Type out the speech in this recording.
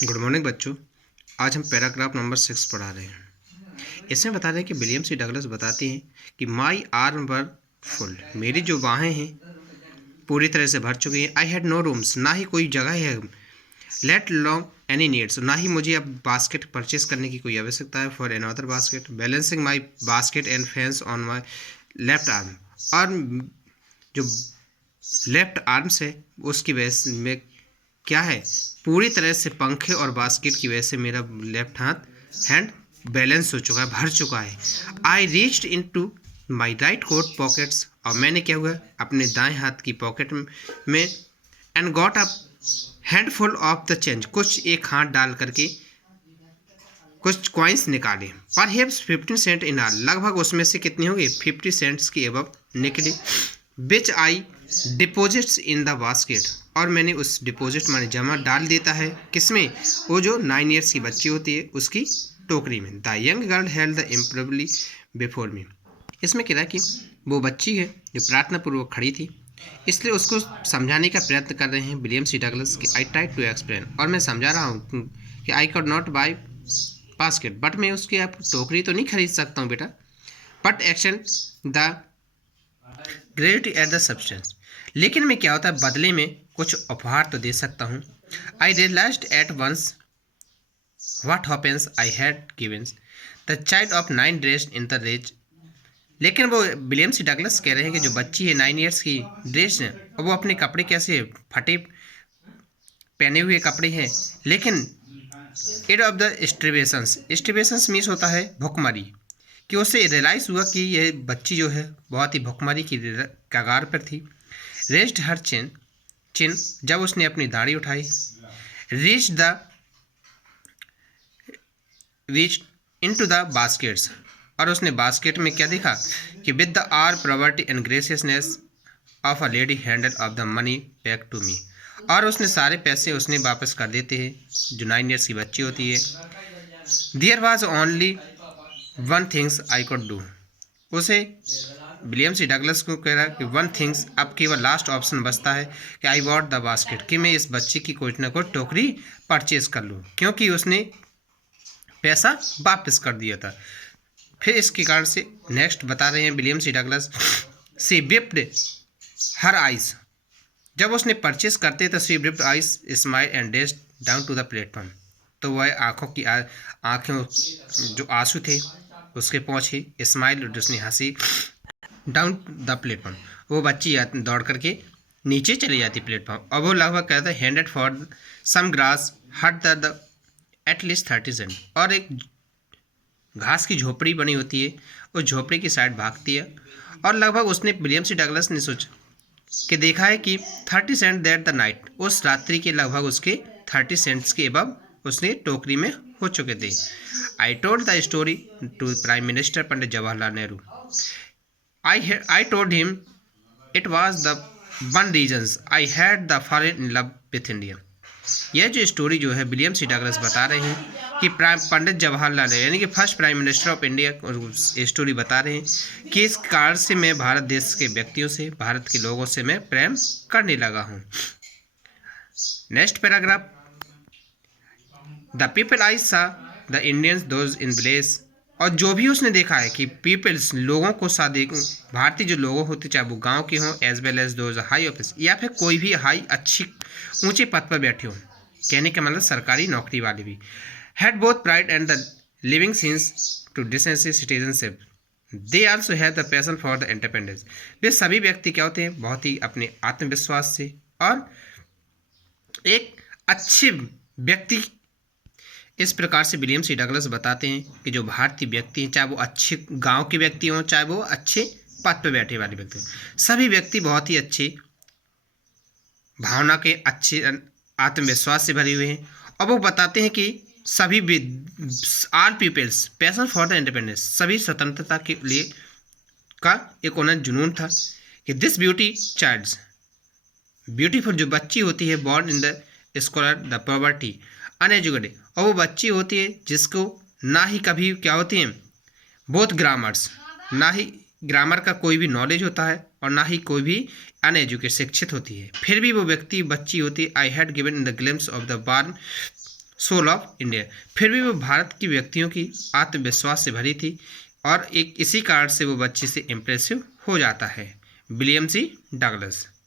Good morning बच्चों। आज हम पैराग्राफ नंबर 6 पढ़ा रहे हैं। इसमें बता रहे हैं कि विलियम सी डगलस बताती हैं कि माई आर्म वर फुल, मेरी जो बाहें हैं पूरी तरह से भर चुकी हैं। आई हैड नो रूम्स, ना ही कोई जगह है। लेट लॉन्ग एनी नीड्स, ना ही मुझे अब बास्केट परचेस करने की कोई आवश्यकता है। For another basket, balancing my basket and fans on my left arm, और जो लेफ्ट आर्म्स है उसकी वजह में क्या है, पूरी तरह से पंखे और बास्केट की वजह से मेरा लेफ्ट हैंड बैलेंस हो चुका है, भर चुका है। I reached into my right coat pockets, और मैंने क्या हुआ अपने दाएं हाथ की पॉकेट में and got a handful of the change, कुछ एक हाथ डाल करके कुछ कॉइन्स निकाले। पर हेप्स 15 सेंट इन आल, लगभग उसमें से कितनी होगी 50 सेंट्स की एबव निकली। विच आई डिपोजिट्स इन द बास्केट, और मैंने उस डिपॉजिट माने जमा डाल देता है किसमें, वो जो 9 ईयर्स की बच्ची होती है उसकी टोकरी में। The young girl held the improbably before me, इसमें कह रहा है कि वो बच्ची है जो प्रार्थना पूर्वक खड़ी थी, इसलिए उसको समझाने का प्रयत्न कर रहे हैं विलियम सी डगलस कि आई ट्राई टू एक्सप्लेन, और मैं समझा रहा हूँ कि I could not buy basket, but मैं उसकी आप टोकरी तो नहीं खरीद सकता हूँ बेटा। But action the gravity at the substance, लेकिन मैं क्या होता है बदले में कुछ उपहार तो दे सकता हूँ। I realized at once what happens I had given the child of 9 dressed in the rags, लेकिन वो विलियम सी डगलस कह रहे हैं कि जो बच्ची है 9 ईयर्स की ड्रेस है, और वो अपने कपड़े कैसे फटे पहने हुए कपड़े हैं, लेकिन एड ऑफ द स्ट्रिवेशंस मीन्स होता है भुखमरी, कि उसे रियलाइज़ हुआ कि यह बच्ची जो है बहुत ही भुखमरी की कगार पर थी। रेस्ट हर चिन, जब उसने अपनी दाढ़ी उठाई। रीच इनटू द बास्केट्स, और उसने बास्केट में क्या देखा कि with the are property and graciousness of a lady handle of the money back to me, और उसने सारे पैसे उसने वापस कर देते हैं जो 9 ईयर्स की बच्ची होती है। There was only one things I could do, उसे विलियम सी डगलस को कह रहा है कि वन थिंग्स, अब केवल लास्ट ऑप्शन बचता है कि आई वॉट द बास्केट, कि मैं इस बच्ची की कुछ ना कुछ टोकरी परचेज कर लूँ, क्योंकि उसने पैसा वापस कर दिया था। फिर इसके कारण से नेक्स्ट बता रहे हैं William C Douglas, she wiped her eyes, जब उसने परचेस करते तो she wiped eyes smile and dashed down to the platform, तो वह आँखों जो आंसू थे उसके पहुँचे, स्माइल उसने हंसी, डाउन द प्लेटफॉर्म, वो बच्ची दौड़ करके नीचे चली जाती प्लेटफॉर्म, और वो लगभग कहता है हैंडेड फॉर सम ग्रास हट द एटलीस्ट 30 सेंट, और एक घास की झोपड़ी बनी होती है उस झोपड़ी की साइड भागती है, और लगभग उसने विलियम सी डगलस ने सोचा कि देखा है कि 30 सेंट दैट द नाइट, उस रात्रि के लगभग उसके 30 सेंट्स के एबव उसने टोकरी में हो चुके थे। I told the story to prime minister Pandit Jawaharlal Nehru, I told him it was the one reasons I had the fallen in love with India। यह जो स्टोरी जो है विलियम सी डगलस बता रहे हैं कि पंडित जवाहरलाल नेहरू यानी कि first prime minister of India story बता रहे हैं कि इस कारण से मैं भारत देश के व्यक्तियों से, भारत के लोगों से मैं प्रेम करने लगा हूँ। Next paragraph, the people I saw the Indians those in village, और जो भी उसने देखा है कि पीपल्स लोगों को भारतीय जो लोग होते चाहे वो गांव के हों, as well as those high office, या फिर कोई भी हाई अच्छी ऊंचे पद पर बैठे हों, कहने का मतलब सरकारी नौकरी वाले भी, had both pride and the living scenes to decency citizenship, they also have the passion for the independence, वे सभी व्यक्ति क्या होते हैं बहुत ही अपने आत्मविश्वास से और एक अच्छे व्यक्ति। इस प्रकार से विलियम सी डगलस बताते हैं कि जो भारतीय व्यक्ति हैं, चाहे वो अच्छे गांव के व्यक्ति हों, चाहे वो अच्छे पद पर बैठे वाले व्यक्ति हों, सभी व्यक्ति बहुत ही अच्छे भावना के, अच्छे आत्मविश्वास से भरे हुए हैं। और वो बताते हैं कि सभी all peoples passion for the independence, सभी स्वतंत्रता के लिए का एक उन्हें जुनून था कि दिस ब्यूटी चाइल्ड्स, ब्यूटीफुल जो बच्ची होती है, born in the scholar the poverty uneducated, और वो बच्ची होती है जिसको ना ही कभी क्या होती हैं बोथ ग्रामर्स, ना ही ग्रामर का कोई भी नॉलेज होता है और ना ही कोई भी अनएजुकेटेड शिक्षित होती है, फिर भी वो व्यक्ति बच्ची होती है। I had given in the glimpse of the barn soul of India. फिर भी वो भारत की व्यक्तियों की आत्मविश्वास से भरी थी और एक इसी कारण से वो बच्चे से इम्प्रेसिव हो जाता है। William C Douglas.